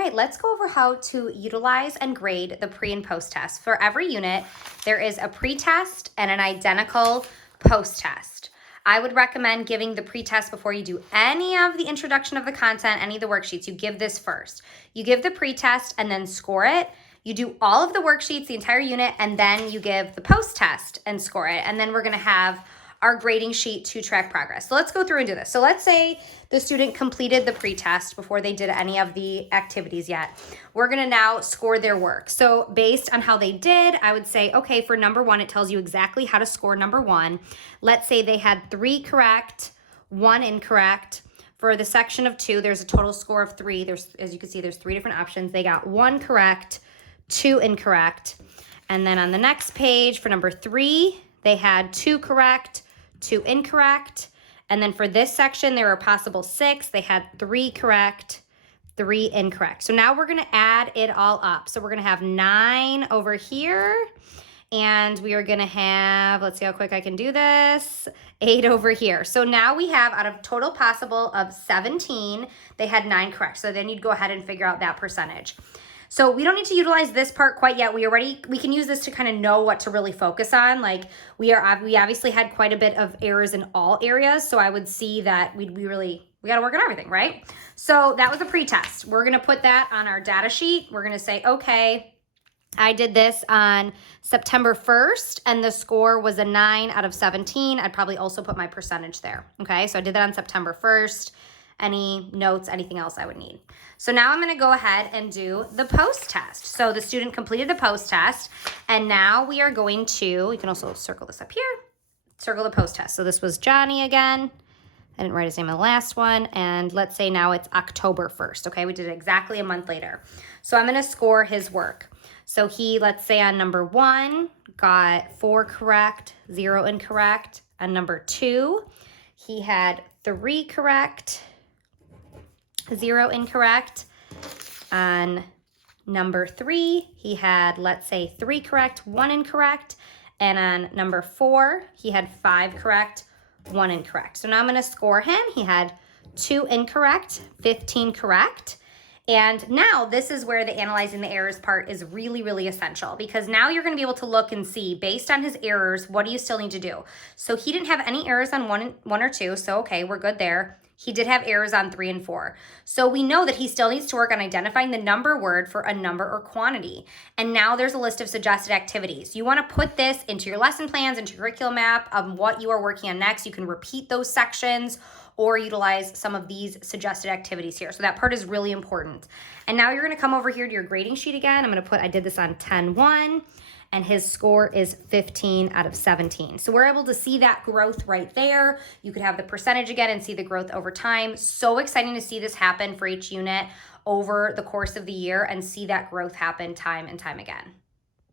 right, let's go over how to utilize and grade the pre and post test. For every unit, there is a pre-test and an identical post-test. I would recommend giving the pre-test before you do any of the introduction of the content, any of the worksheets. You give this first. You give the pre-test and then score it. You do all of the worksheets, the entire unit, and then you give the post-test and score it. And then we're gonna have our grading sheet to track progress. So let's go through and do this. So let's say the student completed the pre-test before they did any of the activities yet. We're gonna now score their work. So based on how they did, I would say, okay, for number one, it tells you exactly how to score number one. Let's say they had 3 correct, 1 incorrect. For the section of 2, there's a total score of 3. As you can see, there's 3 different options. They got 1 correct, 2 incorrect. And then on the next page for number 3, they had 2 correct, 2 incorrect. And then for this section, there were a possible 6. They had 3 correct, 3 incorrect. So now we're gonna add it all up. So we're gonna have 9 over here, and we are gonna have, let's see how quick I can do this, 8 over here. So now we have, out of total possible of 17, they had 9 correct. So then you'd go ahead and figure out that percentage. So we don't need to utilize this part quite yet. We can use this to kind of know what to really focus on. Like we obviously had quite a bit of errors in all areas. So I would see that we got to work on everything, right? So that was a pre-test. We're going to put that on our data sheet. We're going to say, okay, I did this on September 1st and the score was a 9 out of 17. I'd probably also put my percentage there. Okay, so I did that on September 1st. Any notes, anything else I would need. So now I'm gonna go ahead and do the post test. So the student completed the post test, and now we are going to, you can also circle this up here, circle the post test. So this was Johnny again. I didn't write his name in the last one, and let's say now it's October 1st, okay? We did it exactly a month later. So I'm gonna score his work. So he, let's say on number 1, got 4 correct, 0 incorrect. On number 2, he had 3 correct, 0 incorrect. On number 3, he had, let's say, 3 correct, 1 incorrect. And on number 4, he had 5 correct, 1 incorrect. So now I'm gonna score him. He had 2 incorrect, 15 correct. And now this is where the analyzing the errors part is really, really essential, because now you're gonna be able to look and see, based on his errors, what do you still need to do? So he didn't have any errors on one or 2, so okay, we're good there. He did have errors on 3 and 4. So we know that he still needs to work on identifying the number word for a number or quantity. And now there's a list of suggested activities. You wanna put this into your lesson plans, into your curriculum map of what you are working on next. You can repeat those sections or utilize some of these suggested activities here. So that part is really important. And now you're gonna come over here to your grading sheet again. I'm gonna put, I did this on 10-1. And his score is 15 out of 17. So we're able to see that growth right there. You could have the percentage again and see the growth over time. So exciting to see this happen for each unit over the course of the year and see that growth happen time and time again.